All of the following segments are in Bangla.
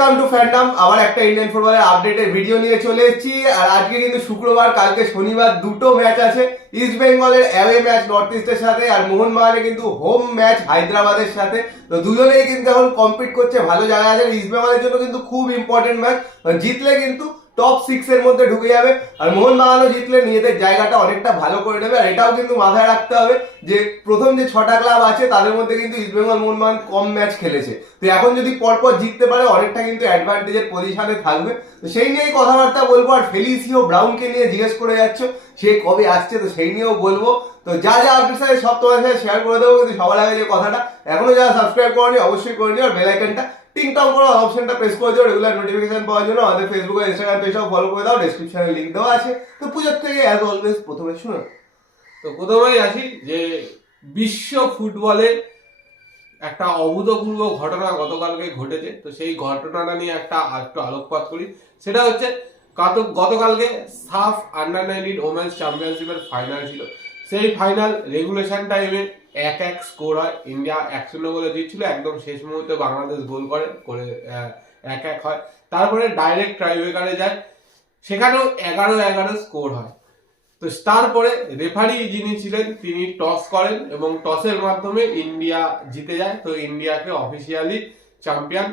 Welcome to fandom. আবার একটা ইন্ডিয়ান ফুটবলের আপডেটের ভিডিও নিয়ে চলে এসেছি। আর আজকে কিন্তু শুক্রবার, কালকে শনিবার দুটো ম্যাচ আছে। ইস্ট বেঙ্গলের অ্যাওয়ে ম্যাচ নর্থ ইস্টের সাথে, আর মোহনবাগানের কিন্তু হোম ম্যাচ হায়দ্রাবাদের সাথে। তো দুজনেই কিন্তু এখন কম্পিট করছে, ভালো জায়গায় আছে। ইস্ট বেঙ্গলের জন্য কিন্তু খুব ইম্পর্টেন্ট ম্যাচ, জিতলে কিন্তু টপ 6 এর মধ্যে ঢুকে যাবে। আর মোহনবাগানও জিতলে নিজেদের জায়গাটা অনেকটা ভালো করে নেবে। আর এটাও কিন্তু মাথায় রাখতে হবে যে প্রথম যে 6টা ক্লাব আছে তাদের মধ্যে কিন্তু ইস্ট বেঙ্গল মোহনবাগান কম ম্যাচ খেলেছে। তো এখন যদি পরপর জিততে পারে অনেকটা কিন্তু অ্যাডভান্টেজের পজিশনে থাকবে। তো সেই নিয়েই কথাবার্তা বলবো। আর ফেলিসিও ব্রাউনকে নিয়ে জিজ্ঞেস করে যাচ্ছ সে কবে আসছে, তো সেই নিয়েও বলবো। তো যা যা আপডেটস আছে সব তোমার সাথে শেয়ার করে দেবো। কিন্তু সবার আগে যে কথাটা, এখনো যারা সাবস্ক্রাইব করনি অবশ্যই করে নিও। আর বেল আইকনটা টিং টং করে অপশনটা প্রেস করে দিও রেগুলার নোটিফিকেশন পাওয়ার জন্য। আমাদের ফেসবুক আর ইনস্টাগ্রাম পেজটাও ফলো করে দাও, ডেসক্রিপশনে লিংক দেওয়া আছে। তো পুজোর থেকে অ্যাজ অলওয়েজ প্রথমে শুনো। তো প্রথমেই আসি যে বিশ্ব ফুটবলে একটা অভূতপূর্ব ঘটনা গতকালকে ঘটেছে। তো সেই ঘটনাটা নিয়ে একটু আলোকপাত করি। সেটা হচ্ছে গতকালকে সাফ আন্ডার-19 ওমেন্স চ্যাম্পিয়নশিপের ফাইনাল ছিল। সেই ফাইনাল রেগুলেশন টাইমে 1-1 স্কোর হয়। ইন্ডিয়া 1-0 গোলে জিতছিল, একদম শেষ মুহূর্তে বাংলাদেশ গোল করে 1-1 হয়। তারপরে ডাইরেক্ট ট্রাইব্রেকারে যায়, সেখানেও 11-11 স্কোর হয়। তো তারপরে রেফারি যিনি ছিলেন তিনি টস করেন এবং টসের মাধ্যমে ইন্ডিয়া জিতে যায়। তো ইন্ডিয়াকে অফিসিয়ালি চ্যাম্পিয়ন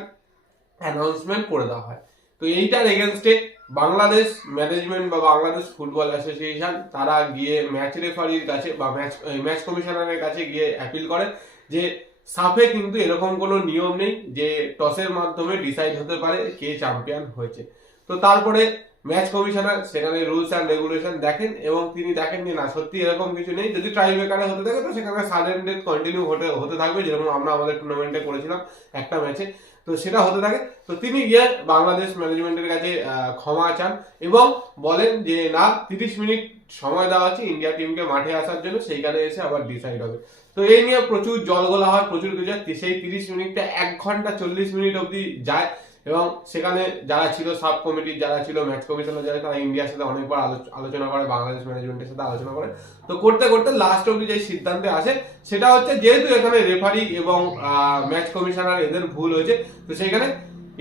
অ্যানাউন্সমেন্ট করে দেওয়া হয়। তো এইটার এগেনস্টে বাংলাদেশ ম্যানেজমেন্ট বা বাংলাদেশ ফুটবল অ্যাসোসিয়েশন তারা গিয়ে ম্যাচ রেফারির কাছে বা ম্যাচ কমিশনারের কাছে গিয়ে অ্যাপিল করে যে সাফে কিন্তু এরকম কোনো নিয়ম নেই যে টসের মাধ্যমে ডিসাইড হতে পারে কে চ্যাম্পিয়ন হয়েছে। তো তারপরে ম্যাচ কমিশনার সেখানে রুলস অ্যান্ড রেগুলেশন দেখেন এবং তিনি দেখেন যে না, সত্যি এরকম কিছু নেই। যদি ট্রাইব্রেকারে হতে থাকে তো সেখানে সাডেন ডেথ কন্টিনিউ হতে থাকবে, যেরকম আমরা আমাদের টুর্নামেন্টে করেছিলাম একটা ম্যাচে। তো সেটা হতে থাকে। তো তিনি গিয়ে বাংলাদেশ ম্যানেজমেন্টের কাছে ক্ষমা চান এবং বলেন যে না, 30 মিনিট সময় দেওয়া আছে ইন্ডিয়া টিমকে মাঠে আসার জন্য, সেইখানে এসে আবার ডিসাইড হবে। তো এই নিয়ে প্রচুর জলগোলা হয়, প্রচুর কিছু হয়। সেই 30 মিনিটটা 1 ঘন্টা 40 মিনিট অবধি যায় এবং সেখানে যারা ছিল সাব কমিটির, যারা ছিল ম্যাচ কমিশনার, যারা তারা ইন্ডিয়ার সাথে অনেকবার আলোচনা করে, বাংলাদেশ ম্যানেজমেন্টের সাথে আলোচনা করে। তো করতে করতে লাস্ট অবধি যে সিদ্ধান্তে আসে সেটা হচ্ছে যেহেতু এখানে রেফারি এবং ম্যাচ কমিশনার এদের ভুল হয়েছে, তো সেখানে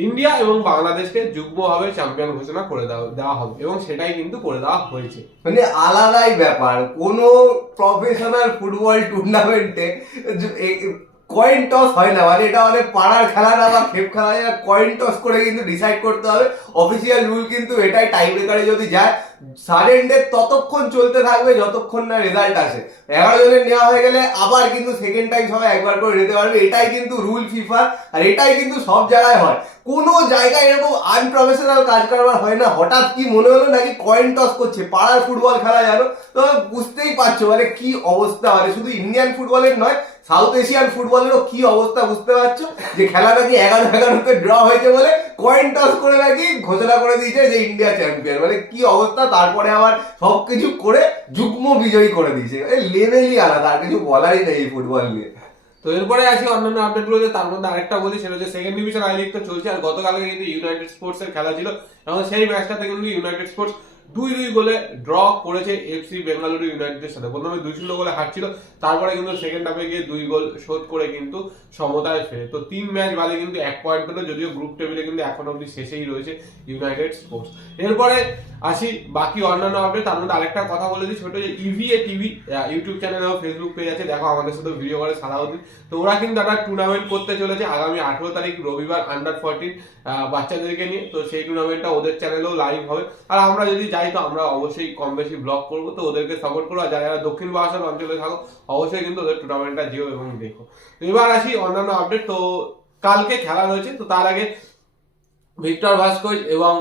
ইন্ডিয়া এবং বাংলাদেশকে যুগ্মভাবে চ্যাম্পিয়ন ঘোষণা করে দেওয়া হবে এবং সেটাই কিন্তু করে দেওয়া হয়েছে। মানে আলাদাই ব্যাপার। কোনো প্রফেশনাল ফুটবল টুর্নামেন্টে কয়েন টস হয় না। মানে এটা অনেক পাড়ার খেলা না বা খেপ খেলা যায়, কয়েন টস করে কিন্তু ডিসাইড করতে হবে। অফিসিয়াল রুল কিন্তু এটাই, টাইম ব্রেকারে যদি যায় সাডেন ডেথ ততক্ষণ চলতে থাকবে যতক্ষণ না রেজাল্ট আসে। 11 জনের নেওয়া হয়ে গেলে আবার কিন্তু সেকেন্ড টাইম সবাই একবার করে নিতে পারবে। এটাই কিন্তু রুল ফিফা, আর এটাই কিন্তু সব জায়গায় হয়। কোনো জায়গায় এরকম আনপ্রফেশনাল কাজ করবার হয় না। হঠাৎ কি মনে হলো নাকি কয়েন টস করছে, পাড়ার ফুটবল খেলা জানো তো বুঝতেই পারছো মানে কি অবস্থা। মানে শুধু ইন্ডিয়ান ফুটবলের নয়, সাউথ এশিয়ান ফুটবলেরও কি অবস্থা বুঝতে পারছো যে খেলা নাকি 11-11 ড্র হয়েছে বলে কয়েন টস করে নাকি ঘোষণা করে দিয়েছে যে ইন্ডিয়া চ্যাম্পিয়ন। মানে কি অবস্থা। তারপরে আবার সবকিছু করে যুগ্ম বিজয়ী করে দিয়েছে। লেভেলই আলাদা, আর কিছু বলারই নেই এই ফুটবল নিয়ে। তো এরপরে আসি অন্যান্য আপডেটগুলোতে। তার মধ্যে আরেকটা বলি, সেটা হচ্ছে সেকেন্ড ডিভিশন আই লিগ তো চলছে। আর গতকালকে কিন্তু ইউনাইটেড স্পোর্টস এর খেলা ছিল এবং সেই ম্যাচটাতে কিন্তু ইউনাইটেড স্পোর্টস 2-2 গোলে ড্র করেছে এফসি বেঙ্গালুরু ইউনাইটেডের সাথে। প্রথমে 2-0 গোলে হারছিল, তারপরে কিন্তু সেকেন্ড হাফে গিয়ে 2 গোল শোধ করে কিন্তু সমতায় ফেরে। তো 3 ম্যাচ বাদে কিন্তু 1 পয়েন্ট পেল, যদিও গ্রুপ টেবিলে কিন্তু এখন অবধি শেষেই রয়েছে ইউনাইটেড স্পোর্টস। এরপরে আসি বাকি অন্যান্য আপডেট। তার মধ্যে আরেকটা কথা বলে দিই ছোট, যে ইভিএ টিভি ইউটিউব চ্যানেল এবং ফেসবুক পেজ আছে, দেখো আমাদের সাথে ভিডিও করে সালাউদ্দিন। তো ওরা কিন্তু একটা টুর্নামেন্ট করতে চলেছে আগামী 18 তারিখ রবিবার আন্ডার-14 বাচ্চাদেরকে নিয়ে। তো সেই টুর্নামেন্টটা ওদের চ্যানেলেও লাইভ হবে। আর আমরা যদি যাই তো আমরা অবশ্যই কম বেশি ব্লগ করবো, তো ওদেরকে সাপোর্ট করবো। আর যারা দক্ষিণ বারাসাত অঞ্চলে থাকো অবশ্যই কিন্তু ওদের টুর্নামেন্টটা যেও এবং দেখো। তো এবার আসি অন্যান্য আপডেট। তো কালকে খেলা রয়েছে, তো তার আগে ভিক্টর ভাস্কোজ এবং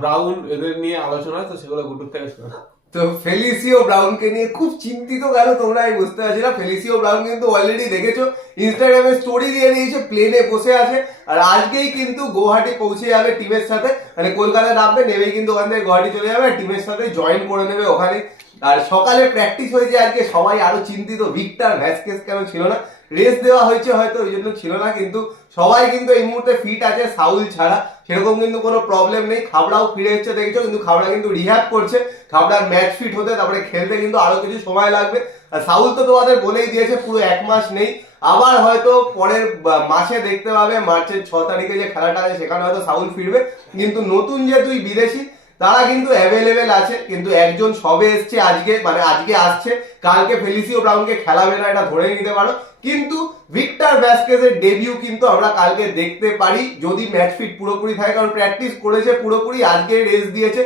ব্রাউন এদের নিয়ে আলোচনা, তো সেগুলো গুটুর থেকে শোনা। তো ফেলিসিও ব্রাউনকে নিয়ে খুব চিন্তিত কেন তোমরা আমি বুঝতে পারছি না। ফেলিসিও ব্রাউন কিন্তু অলরেডি দেখেছো ইনস্টাগ্রামে স্টোরি দিয়ে দিয়েছে, প্লেনে বসে আছে। আর আজকেই কিন্তু গুয়াহাটি পৌঁছে যাবে টিমের সাথে। মানে কলকাতায় নামবে, নেমেই কিন্তু ওখান থেকে গুয়াহাটি চলে যাবে, টিমের সাথে জয়েন করে নেবে ওখানে। আর সকালে প্র্যাকটিস হয়েছে আজকে, সবাই আরো চিন্তিত ভিক্টর ভ্যাসকেজ কেন ছিল না। রেস্ট দেওয়া হয়েছে হয়তো, ওই জন্য ছিল না। কিন্তু সবাই কিন্তু এই মুহূর্তে ফিট আছে সাউল ছাড়া, সেরকম কিন্তু কোনো প্রবলেম নেই। খাবড়াও ফিরে এসেছে দেখছো, কিন্তু খাবড়া কিন্তু রিহ্যাব করছে। খাবড়ার ম্যাচ ফিট হতে, তারপরে খেলতে কিন্তু আরো কিছু সময় লাগবে। আর সাউল তো তোমাদের বলেই দিয়েছে পুরো 1 মাস নেই, আবার হয়তো পরের মাসে দেখতে পাবে মার্চের 6 তারিখে যে খেলাটা আছে সেখানে হয়তো সাউল ফিরবে। কিন্তু নতুন যে দুই বিদেশি তারা কিন্তু অ্যাভেলেবেল আছে, কিন্তু একজন সবে এসছে আজকে, মানে আজকে আসছে, কালকে ফেলিসিও ব্রাউনকে খেলাবে না এটা ধরে নিতে পারো। কিন্তু ভিক্টর ভ্যাসকেজের ডেবিউ কিন্তু আমরা কালকে দেখতে পারি যদি ম্যাচ ফিট পুরোপুরি থাকে, কারণ প্র্যাকটিস করেছে পুরোপুরি, আজকে রেস্ট দিয়েছে,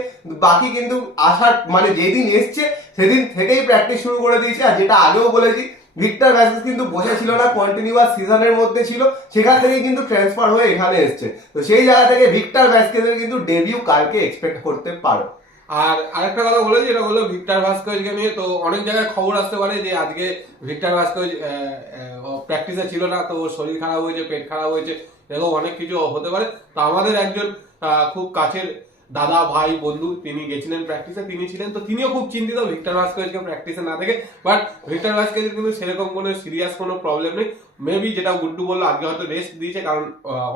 বাকি কিন্তু আসার মানে যেদিন এসছে সেদিন থেকেই প্র্যাকটিস শুরু করে দিয়েছে। আর যেটা আগেও বলেছি, ভিক্টর ভ্যাসকেজ কিন্তু বসেছিল না, কন্টিনিউয়াস সিজনের মধ্যে ছিল, সেখান থেকে কিন্তু ট্রান্সফার হয়ে এখানে এসছে। তো সেই জায়গা থেকে ভিক্টর ভ্যাসকেজের কিন্তু ডেবিউ কালকে এক্সপেক্ট করতে পারো। আর আরেকটা কথা বলেছি, যেটা বললো ভিক্টর ভাস্কোভিচকে নিয়ে, তো অনেক জায়গায় খবর আসতে পারে যে আজকে ভিক্টর ভাস্কোভিচ প্র্যাকটিসে ছিল না, তো ওর শরীর খারাপ হয়েছে, পেট খারাপ হয়েছে, এরকম অনেক কিছু হতে পারে। তো আমাদের একজন খুব কাছের দাদা ভাই বন্ধু তিনি গেছিলেন প্র্যাকটিসে, তিনি ছিলেন, তো তিনিও খুব চিন্তিত ভিক্টর ভাস্কোভিচকে প্র্যাকটিসে না থেকে। বাট ভিক্টর ভাস্কোভিচের কিন্তু সেরকম কোনো সিরিয়াস কোনো প্রবলেম নেই। মেবি যেটা গুড্ডু বললো আজকে হয়তো রেস্ট দিয়েছে, কারণ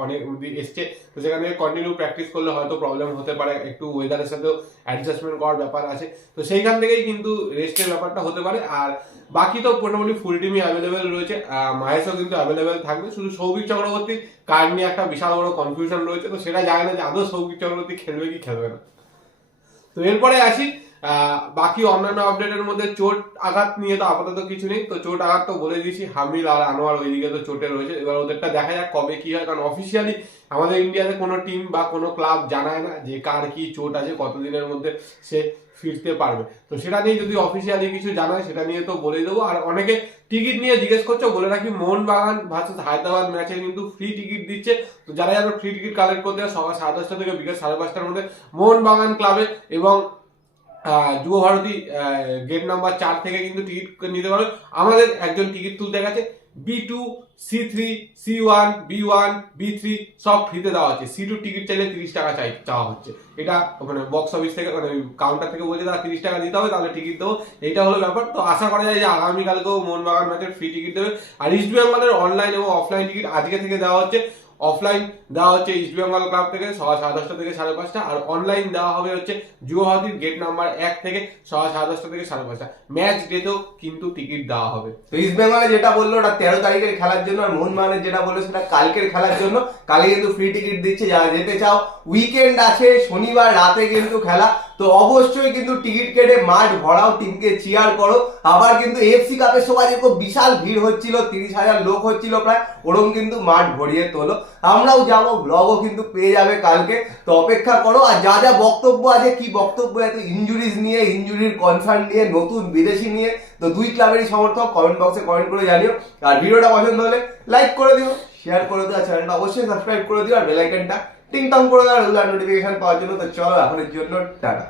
অনেক এসছে, তো সেখানে কন্টিনিউ প্র্যাকটিস করলে হয়তো প্রবলেম হতে পারে, একটু ওয়েদারের সাথেও অ্যাডজাস্টমেন্ট করার ব্যাপার আছে, তো সেইখান থেকেই কিন্তু রেস্টের ব্যাপারটা হতে পারে। আর বাকি তো মোটামুটি ফুল টিমই অ্যাভেলেবেল রয়েছে, মাহেশও কিন্তু অ্যাভেলেবেল থাকবে। শুধু সৌভিক চক্রবর্তীর কার্ড নিয়ে একটা বিশাল বড় কনফিউশন রয়েছে, তো সেটা জানে না যে আদৌ সৌভিক চক্রবর্তী খেলবে কি খেলবে না। তো এরপরে আসি বাকি অন্যান্য আপডেটের মধ্যে। চোট আঘাত নিয়ে তো আপাতত কিছু নেই, তো চোট আঘাত তো বলে দিয়েছি, হামিল আর আনোয়ার ওইদিকে তো চোটে রয়েছে। এবার ওদেরটা দেখা যাক কবে কি হয়, কারণ অফিসিয়ালি আমাদের ইন্ডিয়াতে কোনো টিম বা কোনো ক্লাব জানায় না যে কার কি চোট আছে, কতদিনের মধ্যে সে ফিরতে পারবে। তো সেটা নিয়ে যদি অফিসিয়ালি কিছু জানায় সেটা নিয়ে তো বলে দেবো। আর অনেকে টিকিট নিয়ে জিজ্ঞেস করছো, বলে রাখি মোহনবাগান ভার্সেস হায়দ্রাবাদ ম্যাচে কিন্তু ফ্রি টিকিট দিচ্ছে। তো যারা যারা ফ্রি টিকিট কালেক্ট করতে হয় সকাল 10:30 থেকে বিকেল 5:30টার মধ্যে মোহনবাগান ক্লাবে এবং যুব ভারতী গেট নাম্বার 4 থেকে কিন্তু টিকিট নিতে পারবে। আমাদের একজন টিকিট তুলতে গেছে, B2, C3, C1, B1, B3 সব ফ্রিতে দেওয়া হচ্ছে। C2 টিকিট চাইলে 30 টাকা চাওয়া হচ্ছে। এটা মানে বক্স অফিস থেকে মানে কাউন্টার থেকে বলছে তারা 30 টাকা দিতে হবে, তাহলে টিকিট দেবো, এইটা হলো ব্যাপার। তো আশা করা যায় যে আগামীকালকেও মোহনবাগান ম্যাচের ফ্রি টিকিট দেবে। আর ইস্ট বেঙ্গলের অনলাইন এবং অফলাইন টিকিট আজকে থেকে দেওয়া হচ্ছে। অফলাইন দেওয়া হচ্ছে ইস্ট বেঙ্গল ক্লাব থেকে সকাল 10:30 থেকে 5:30, আর অনলাইন দেওয়া হবে হচ্ছে যুব ভারতীর গেট নাম্বার 1 থেকে সকাল 10:30 থেকে 5:30। ম্যাচ ডেতেও কিন্তু টিকিট দেওয়া হবে। তো ইস্ট বেঙ্গলে যেটা বললো ওটা 13 তারিখের খেলার জন্য, আর মোহনবাগানের যেটা বললো সেটা কালকের খেলার জন্য। কালকে কিন্তু ফ্রি টিকিট দিচ্ছে, যারা যেতে চাও। উইকেন্ড আছে, শনিবার রাতে কিন্তু খেলা, তো অবশ্যই কিন্তু টিকিট কেটে মাঠ ভরাও, টিমকে চিয়ার করো। আবার কিন্তু এফসি কাপের সময় যে বিশাল ভিড় হচ্ছিল, 30,000 লোক হচ্ছিল প্রায়, ওরকম কিন্তু মাঠ ভরিয়ে তোলো। আমরাও যাবো, ব্লগও কিন্তু পেয়ে যাবে কালকে, তো অপেক্ষা করো। আর যা যা বক্তব্য আছে, কি বক্তব্য এত ইনজুরিজ নিয়ে, ইনজুরির কনসার্ন নিয়ে, নতুন বিদেশি নিয়ে, তো দুই ক্লাবেরই সমর্থক কমেন্ট বক্সে কমেন্ট করে জানিও। আর ভিডিওটা পছন্দ হলে লাইক করে দিও, শেয়ার করে দিও, আর চ্যানেলটা অবশ্যই সাবস্ক্রাইব করে দিও, আর বেল আইকনটা টিং টং করে দাও রেগুলার নোটিফিকেশন পাওয়ার জন্য। তো চলো এখনের জন্য টাটা।